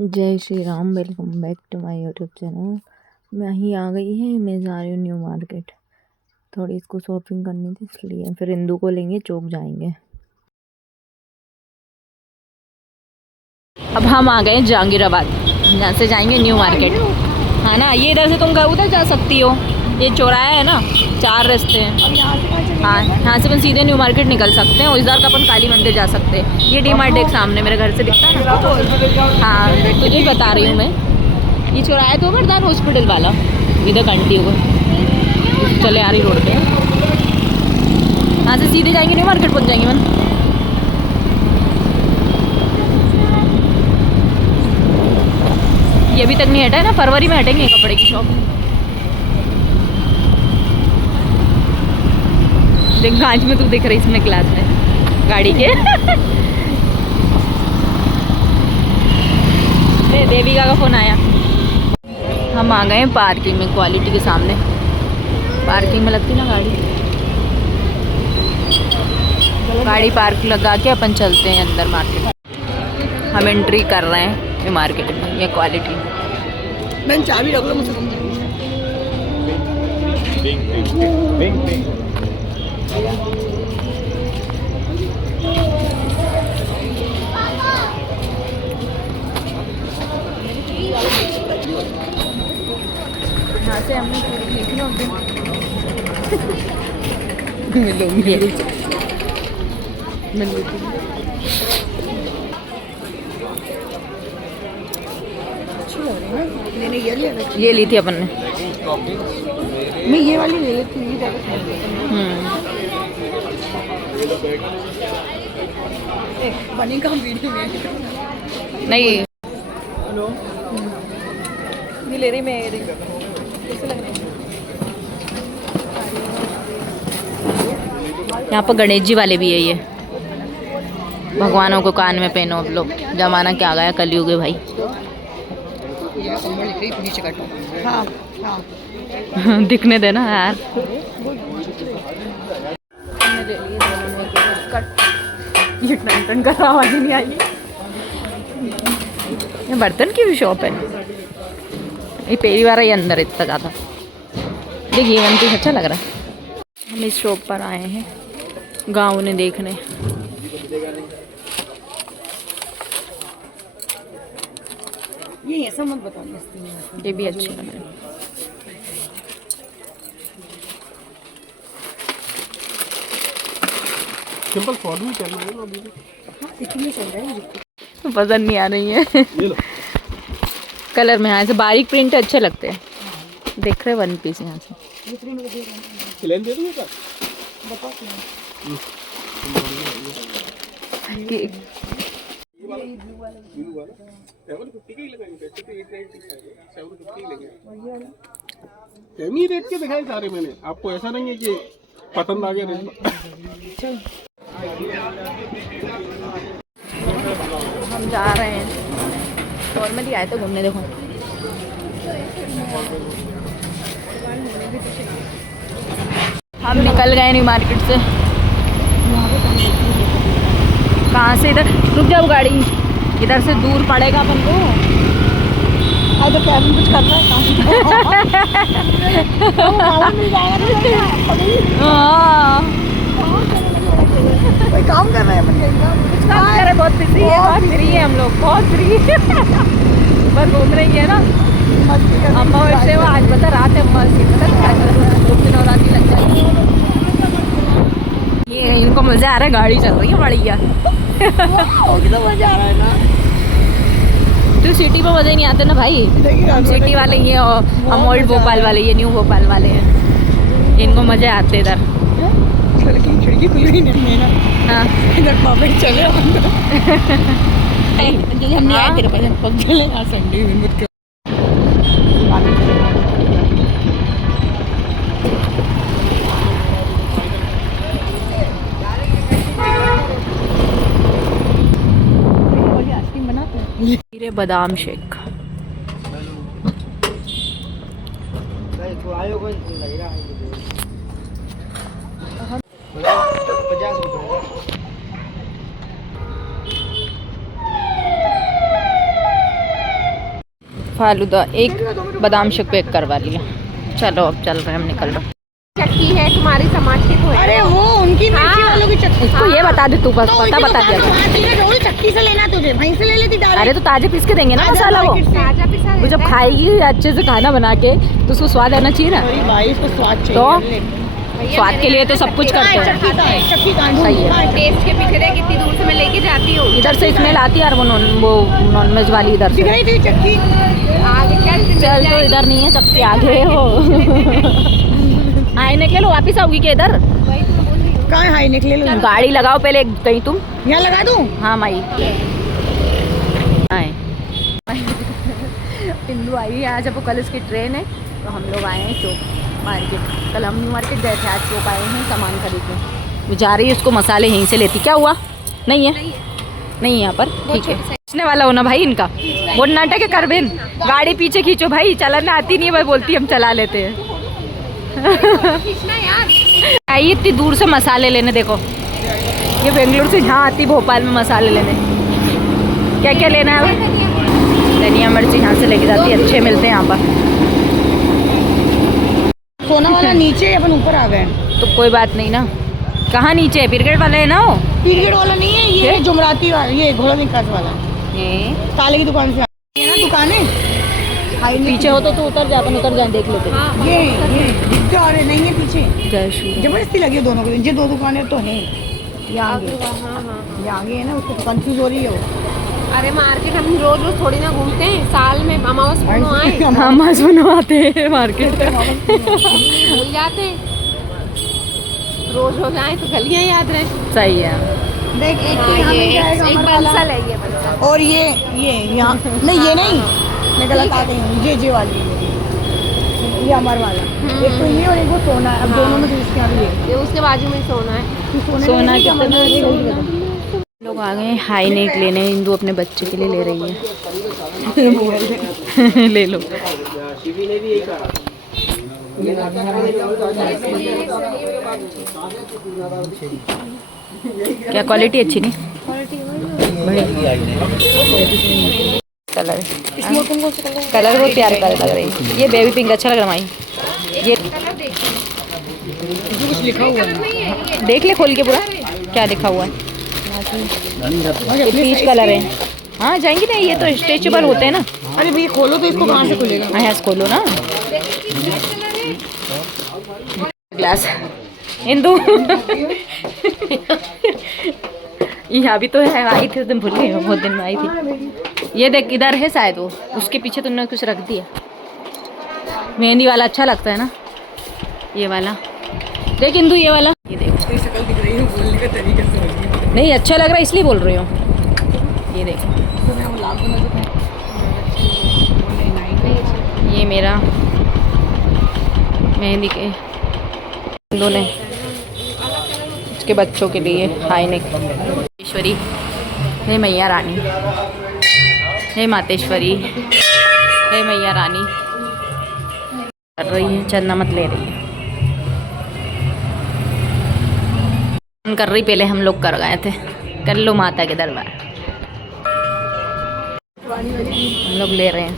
जय Shri Ram. Welcome back to my YouTube channel. मैं ही आ गई है, मैं जा रही हूँ न्यू मार्केट। थोड़ी इसको शॉपिंग करनी थी इसलिए। फिर इंदू को लेंगे, चौक जाएंगे। अब हम आ गए जहांगीराबाद, यहाँ से जाएंगे न्यू मार्केट। हाँ ना, ये इधर से तुम उधर जा सकती हो, ये चौराहा है ना, 4 रास्ते हैं। हाँ, यहाँ से अपन सीधे न्यू मार्केट निकल सकते हैं और इधर का अपन काली मंदिर जा सकते हैं। ये डी मार्ट एक सामने मेरे घर से दिखता है ना। हाँ, तुझे ही बता रही हूँ मैं। ये चौराहा तो मर्दान हॉस्पिटल वाला, इधर कंटिन्यू को चले आ रही रोड पे। यहाँ से सीधे जाएंगे न्यू मार्केट पहुँच जाएंगे मन। ये अभी तक नहीं हटा है ना, फरवरी में हटेंगे कपड़े की शॉप। देख आज में तू दिख रही इसमें क्लास में गाड़ी के। देविका का फोन आया। हम आ गए पार्किंग में, क्वालिटी के सामने। पार्किंग में लगती ना गाड़ी पार्क लगा के अपन चलते हैं अंदर मार्केट। हम एंट्री कर रहे हैं ये मार्केट में। ये क्वालिटी मैं चाबी रख लो मुझे। यहाँ से हमने मैंने ये ली थी अपन ने। मैं ये वाली ले लेती हूँ। बनी का वीडियो में नहीं हेलो ये ले रही मैं। कैसे लग रही है? यहाँ पर गणेश जी वाले भी है। ये भगवानों को कान में पहनो। अब लोग जमाना क्या आ गया, कलयुग है भाई। नीचे काटो। हाँ हाँ दिखने देना यार। ये टन टन का आवाज नहीं आई। ये बर्तन की भी शॉप है। ये पहली बार है अंदर इतना ज़्यादा। देखिए वन पीस अच्छा लग रहा है। हम इस शॉप पर आए हैं गाँव ने देखने। ये ऐसा मत बताओ। ये भी अच्छी लग रही है। सिंपल फॉर्म ही करना है ना अभी। हाँ इतनी चल रहा है। पसंद नहीं आ रही है। कलर में यहाँ से बारीक प्रिंट अच्छे लगते हैं। देख रहे वन पीस यहाँ से। प्लेन दे दूँगा सेमी रेट के दिखाए सारे मैंने आपको। ऐसा नहीं है कि पसंद आ गया रेट। हम जा रहे हैं, नॉर्मली आए तो घूमने। देखो हम निकल गए न्यू मार्केट से। कहाँ से? इधर रुक जाओ गाड़ी, इधर से दूर पड़ेगा अपन को। आज तो कैबिन कुछ करना है कोई काम कर रहे हैं अपन। कुछ काम कर रहे, बहुत बिजी है, बहुत फ्री है हम लोग, बहुत फ्री। बस घूम रही है ना अम्मा। वैसे वो आज पता रात है नवरात्रि लग जाएगी। ये इनको मजा आ रहा है, गाड़ी चल रही है बढ़िया। कितना मजा आ रहा है ना। तो सिटी में मजे नहीं आते ना भाई। हम सिटी वाले ये और हम ओल्ड भोपाल वाले, ये न्यू भोपाल वाले हैं। इनको मजे आते इधर। खिड़की खुल गई नहीं ना। हाँ इधर पापा चले हम नहीं आए तेरे पास। पब चले आज संडे में। बादाम शेक। फालूदा, एक बादाम शेक पैक करवा लिया। चलो अब चल रहे हैं, हम निकल रहे हैं। चक्की है तुम्हारी समाज की तो है। अरे वो उनकी मिर्ची वालों की चक्की। उसको ये बता दे तू, बस तो पता उनकी बता दिया दुकान था। वहाँ थी ना, रोल चक्की से लेना तुझे, वहीं से ले लेती डायरेक्ट। अरे तो ताजे पीस के देंगे ना ताजा मसाला वो। मार्केट से। ताजा पिसा वो जब रहता है। खाएगी अच्छे से खाना बना के तो उसको स्वाद आना चाहिए ना। अरे भाई इसको स्वाद चाहिए। तो ले। भैया, स्वाद के मैंने लिए तो सब कुछ करते हैं। चक्की का है, चक्की का है। सही है। हाँ, टेस्ट के पीछे देख कितनी दूर से मैं लेके जाती हूँ। इधर से स्मेल आती है, और वो नॉन वेज वाली इधर दिख से। रही थी चक्की। आगे क्या चल तो इधर नहीं है चक्की, आगे है वो। आए निकले लो, वापिस आओगी क्या इधर? कहाँ हाई निकले लो। गाड़ी लगाओ पहले कहीं तुम। यहाँ लगा दूँ। हाँ माई आए। इंदू आई है आज, अब वो कल इसकी ट्रेन है, तो हम लोग आए हैं चौक मार्केट। कल हम न्यू मार्केट गए थे, आज चौक आए हैं सामान खरीदने। वो जा रही है, उसको मसाले यहीं से लेती। क्या हुआ? नहीं है, नहीं है यहाँ पर, ठीक है। खींचने वाला हो ना भाई इनका, वो नाटक है कर बेन। गाड़ी पीछे खींचो भाई, चलाना आती नहीं है भाई, बोलती हम चला लेते हैं। आई इतनी दूर से मसाले लेने, देखो ये बेंगलुरु से यहाँ आती भोपाल में मसाले लेने। क्या क्या लेना है भाई? धनिया मिर्ची यहाँ से लेके जाती है, अच्छे मिलते हैं यहाँ पर। सोना वाला नीचे, अपन ऊपर आ गए। तो कोई बात नहीं ना। कहाँ नीचे है? पिरगेट वाला है ना वो? पीरियड वाला नहीं है ये, जुमराती वाला, ये घोड़ा निकास वाला। ये ताले की दुकान से ये ना दुकान है। पीछे हो तो उतर जा, अपन उतर जाए, देख लेते हैं। ये दिखते आ रहे नहीं है पीछे। जय श्री राम। जबरदस्ती लगी है दोनों को, ये दो दुकानें तो हैं। यहाँ आगे, यहाँ आगे है ना, उसको कंफ्यूज हो रही है वो। अरे मार्केट हम रोज रोज थोड़ी ना घूमते हैं, साल में अमावस पुनो आए हाँ मास बनवाते हैं मार्केट। भूल जाते हैं। रोज रोज आए तो गलियां याद रहे। सही है। देख एक हाँ, तो यहाँ ये मिल जाएगा एक हमारा वाला। बंसल है, ये बंसल। और ये यहाँ नहीं, ये नहीं, मैं गलत आ गई हूँ। ये वाली, ये हमारा वाला। एक तो ये और एक वो सोना है। अब दोनों में दूसरे यहाँ भी है। ये उसके बाजू में सोना है। ये सोने सोना में कितना नहीं, है? हमारे लिए लोग आ गए हाई नेक लेने। इंदू अपने बच्चे के लिए ले रही है। ले लो। क्या क्वालिटी अच्छी नहीं? कलर कलर बहुत प्यारे प्यारे लग रहे हैं। ये बेबी पिंक अच्छा लग रहा है माई। ये कुछ लिखा हुआ है। देख ले खोल के पूरा, क्या लिखा हुआ है। ये पीच कलर है। हाँ जाएंगे ना, ये तो स्ट्रेचेबल होते हैं ना। अरे भैया खोलो तो इसको कहाँ से खुलेगा? हाँ यहाँ से खोलो ना। ग्लास इंदू। यहाँ भी तो है, आई थी उस दिन, भूल गई बहुत दिन में आई थी। ये देख इधर है शायद, वो उसके पीछे तुमने कुछ रख दिया। मेहंदी वाला अच्छा लगता है ना, ये वाला देख इंदू, ये वाला ये देख। शक्ल दिख रही है, बोलने का तरीका समझ नहीं अच्छा लग रहा है इसलिए बोल रही हूँ। ये देख, ये मेरा मेहंदी के दोनों इसके बच्चों के लिए हाई नेक। ईश्वरी, हे मैया रानी, हे मातेश्वरी, हे मैया रानी कर रही है, चंदा मत ले रही है। कर रही, पहले हम लोग कर गए थे। कर लो माता के दरबार, हम लोग ले रहे हैं।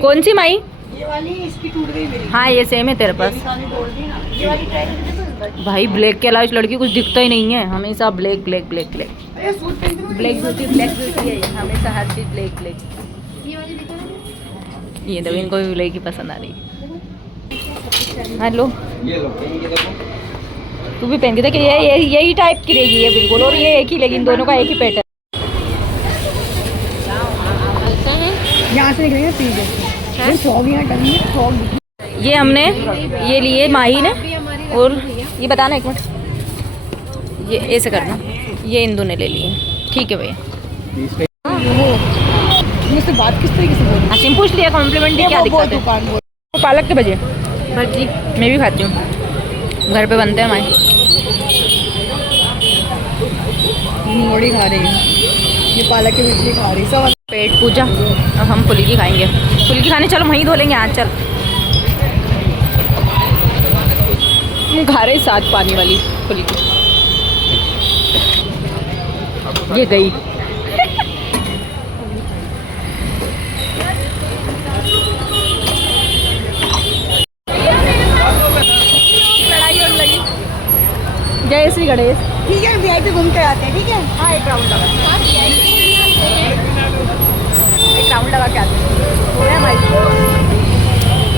कौन सी माई? ये वाली इसकी टूट गई मेरी। हाँ ये सेम है तेरे पास। ये वाली ट्राई करते भाई ब्लैक के अलावा इस लड़की कुछ दिखता ही नहीं है, हमेशा ब्लैक ब्लैक ब्लैक ब्लैक अरे सूट पहनते हो? ब्लैक ब्यूटी है, हमेशा हर चीज़ ब्लैक ब्लैक। ये देखो इनको भी ब्लैक ही पसंद आ रही है। हेलो, तू भी पहन के देख, ये यही टाइप की रहेगी ये बिल्कुल, और ये एक ही, लेकिन दोनों का एक ही पैटर्न। यहाँ से निकलेंगे पीछे ये फ्रॉग यहाँ टंगी है, फ्रॉग। ये हमने ये लिए माही ने, और ये बताना एक मिनट, ये ऐसे करना, ये इंदू ने ले लिए। ठीक है भैया। मुझसे बात किस तरीके से बोल हाँ सिम पूछ लिया, कॉम्प्लीमेंट दिया, क्या दिक्कत है? दुकान बोल। वो पालक के भजे भजी मैं भी खाती हूँ, घर पे बनते हैं हमारे। मोड़ी खा रही है, ये पालक के बिजली खा रही सब। पेट पूजा, अब हम फुल्की खाएंगे। फुल्की खाने चलो, वहीं धो लेंगे आज। चल हम खा रहे साथ पानी वाली फुल्की। ये गई। श्री गणेश। ठीक है VIP घूम के आते हैं, ठीक है। हाँ एक राउंड लगा, एक राउंड लगा के आते हैं। हो गया हमारी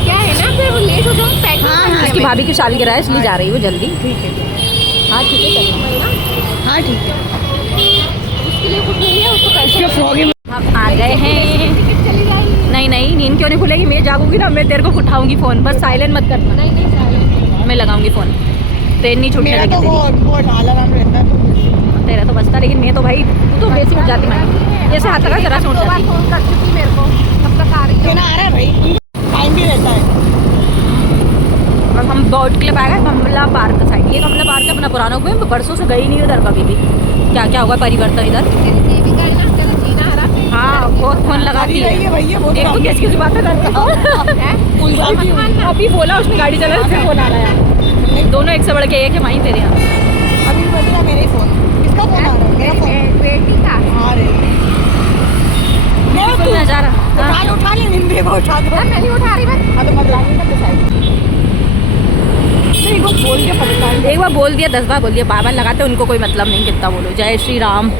क्या है ना, फिर वो लेट हो जाऊँ पैक। हाँ इसकी भाभी की शादी करा है इसलिए जा रही है वो जल्दी। ठीक है। हाँ ठीक है चलिए। हाँ ठीक है। उसके लिए कुछ नहीं है, उसको पैसे इसके फ्रॉक हम आ गए हैं। टिकट चली जाएगी। नहीं नहीं नींद क्यों नहीं खुलेगी, मैं जागूंगी ना, मैं तेरे को उठाऊंगी फ़ोन, बस साइलेंट मत करना। नहीं नहीं, मैं लगाऊंगी फ़ोन, ट्रेन नहीं छूटने मेरा लगी तो तेरी। वो अलार्म रहता है तो तेरा तो बचता, लेकिन मैं तो भाई तू तो बेसी उठ जाती मैं जैसे हाथ लगा जरा से उठ 2 बार जाती। फोन कर चुकी मेरे को, कब तक आ रही है। कहना आ रहा है भाई, टाइम भी रहता है। और हम बोट क्लब आ गए कमला पार्क साइड। ये कमला पार्क है अपना पुराना, हुए बरसों से गई नहीं उधर कभी भी। क्या क्या होगा परिवर्तन इधर। देवी का है ना, चलो जीना आ रहा। हाँ बहुत फोन लगाती है। रही है भैया, बहुत एक तो किस किस बातें करता हूँ। अभी बोला उसने गाड़ी चला फिर फोन आ रहा है। दोनों एक से बढ़ के एक है माही तेरे यहाँ। अभी बता मेरा ही फोन, किसका फोन आ रहा है? मेरा फोन बेटी का। आ रहा है। बिल्कुल नजारा। हाँ। उठा ले निंदे को उठा दो। मैं नहीं उठा रही बस। हाँ तो मत लानी ना तो साइड। नहीं वो बोल के परेशान। एक बार बोल दिया 10 बार बोल दिया, बार बार लगाते उनको कोई मतलब नहीं कितना बोलो। जय श्री राम।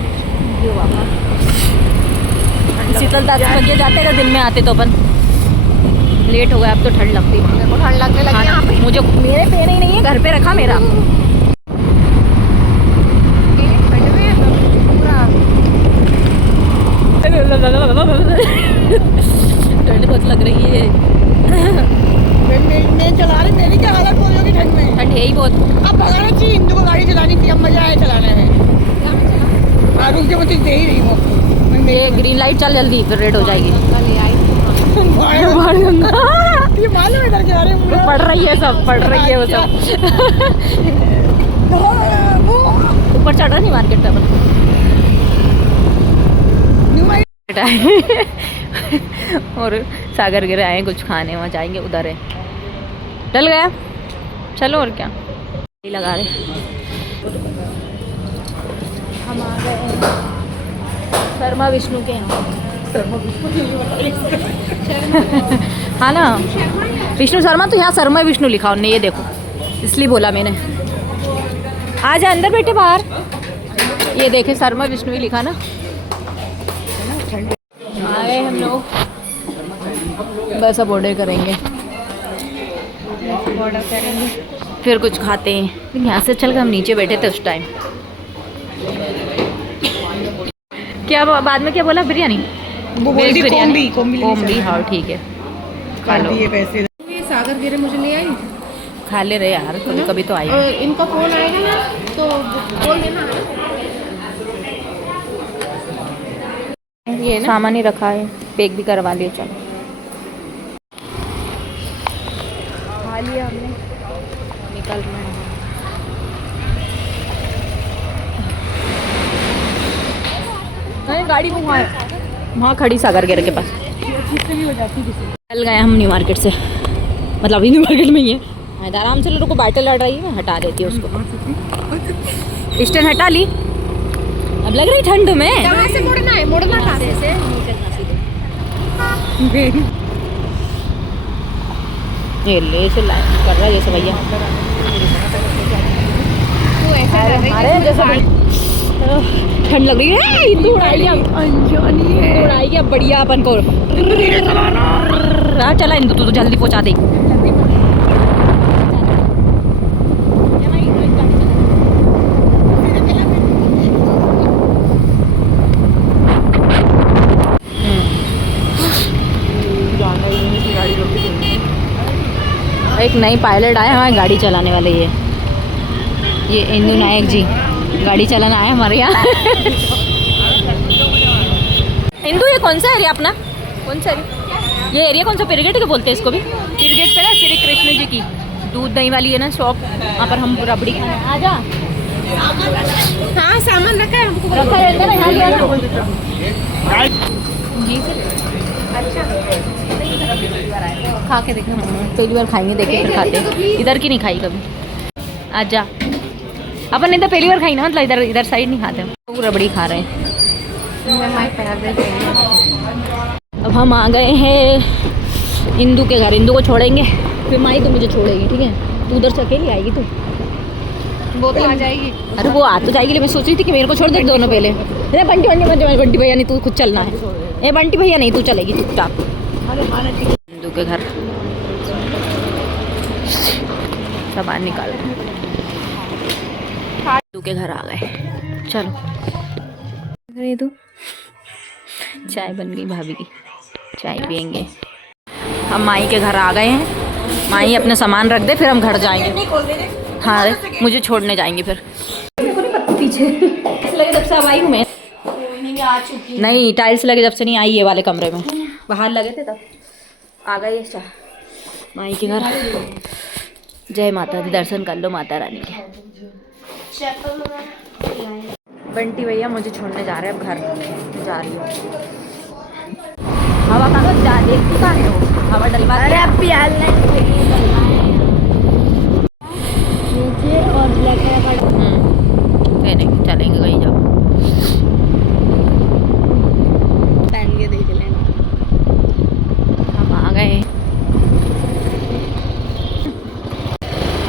शीतल दास बजे जाते अगर दिन में आते तो अपन लेट हो गया। अब तो ठंड लगती है, मेरे को ठंड लगने लगी यहाँ पे। मुझे मेरे पैर ही नहीं है, घर पे रखा मेरा। ठंड में पूरा ठंड बहुत लग रही है। मैं चला रही, मेरी क्या हालत हो होगी ठंड में। ठंड है ही बहुत। अब भगाना चाहिए हिंदू को गाड़ी चलानी थी, अब मजा आया चलाने में। रुक के मुझे दे ही रही हूँ। ये ग्रीन लाइट चल जल्दी, फिर रेड हो जाएगी। ले आई। ये मालूम इधर जा रहे हैं पढ़ रही है सब, पढ़ रही है वो सब। ऊपर चढ़ रहा नहीं मार्केट का और सागर गिरे आए कुछ खाने, वहाँ जाएंगे, उधर है। डल गया चलो और क्या लगा रहे। हम आ गए हैं शर्मा विष्णु के यहाँ। हाँ ना विष्णु शर्मा, तो यहाँ शर्मा विष्णु लिखा उन्होंने, ये देखो इसलिए बोला मैंने। आ जा अंदर बैठे बाहर, ये देखे शर्मा विष्णु ही लिखा ना। आए हम लोग, बस अब ऑर्डर करेंगे, ऑर्डर करेंगे फिर कुछ खाते हैं। यहाँ से चल कर हम नीचे बैठे थे उस टाइम। क्या बाद में क्या बोला? बिरयानी, वो बोल वेज दी बिरयानी, कोम्बी हाँ ठीक है खा लो। ये पैसे ये सागर गिरे मुझे ले आई। खा ले रहे यार, कभी कभी तो आई। और इनका फोन आएगा ना तो बोल देना। ये सामान ही रखा है, पैक भी करवा लिया। चलो खा लिया हमने, निकल रहे हैं। गाड़ी वहाँ खड़ी सागर गिर के पास। चल गए हम न्यू मार्केट से, मतलब अभी न्यू मार्केट में ही है। आराम से लोगों को बाइटल लड़ रही है, मैं हटा देती हूँ उसको। स्टैंड हटा ली, अब लग रही ठंड में। कहाँ से मुड़ना है? मुड़ना कहाँ से? ये ले से लाइन कर रहा है जैसे भैया। तू ऐसे कर रही है अरे जैसे ठंड लग रही है। इंदू उड़ाई अनजानी है। उड़ाई अब बढ़िया अपन को। धीरे चलाना। चला इंदू, तू तो जल्दी पहुंचा दे। एक नई पायलट आया हमारे गाड़ी चलाने वाले, ये इंदू नायक जी गाड़ी चलाना आया हमारे यहाँ। इंदू ये कौन सा एरिया अपना, कौन सा एरिया? ये एरिया कौन सा? पिरगेट के बोलते हैं इसको भी। पिरगेट पे ना श्री कृष्ण जी की दूध दही वाली है ना शॉप, वहाँ पर हम रबड़ी खाने। आ जा। हाँ सामान रखा है हमको। रखा रहता ना यहाँ लिया ना जी। अच्छा खा के देखो, पहली बार खाएंगे, देखे फिर खाते हैं। इधर की नहीं खाई कभी। आजा, अपन इधर पहली बार खाई ना, मतलब इधर इधर साइड नहीं खाते, वो रबड़ी खा रहे हैं। अब हम आ गए हैं इंदू के घर। इंदू को छोड़ेंगे, फिर माई तो मुझे छोड़ेगी, ठीक है? तू उधर से अकेली आएगी तू। वो तो आ जाएगी। अरे वो आ तो जाएगी, लेकिन मैं सोच रही थी कि मेरे को छोड़ दे दोनों पहले। अरे बंटी बंटी भैया नहीं, तू खुद चलना है। ए बंटी भैया नहीं, तू चलेगी चुपचाप। अरे खाना ठीक हिंदू के घर सामान निकाल रहे हैं। हिंदू के घर आ गए, चलो। अरे तू चाय बन गई भाभी की, चाय पियेंगे। हम माई के घर आ गए हैं। माई अपने सामान रख दे, फिर हम घर जाएंगे। हाँ रे, मुझे छोड़ने जाएंगे फिर। मेरे को नहीं पता पीछे लगे जब से अब आई हूँ मैं। आ चुकी नहीं, टाइल्स लगे जब से नहीं आई ये वाले कमरे में। बाहर लगे थे तब आ गई। माई के घर। जय माता दी, दर्शन कर लो माता रानी के। बंटी भैया मुझे छोड़ने जा रहे हैं अब घर। जा रही हूँ। हवा कहाँ जा देखती कहाँ है वो? हवा डलवा। अरे अब प्याल नीचे और ब्लैक कलर का पहनेंगे, चलेंगे कहीं जाओ। पहन के देख लेना। हम आ गए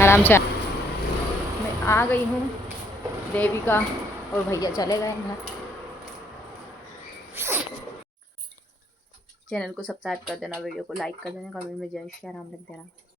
आराम से। मैं आ गई हूँ। देविका और भैया चले गए घर। चैनल को सब्सक्राइब कर देना, वीडियो को लाइक कर देना, कमेंट में जय श्री राम लिख देना।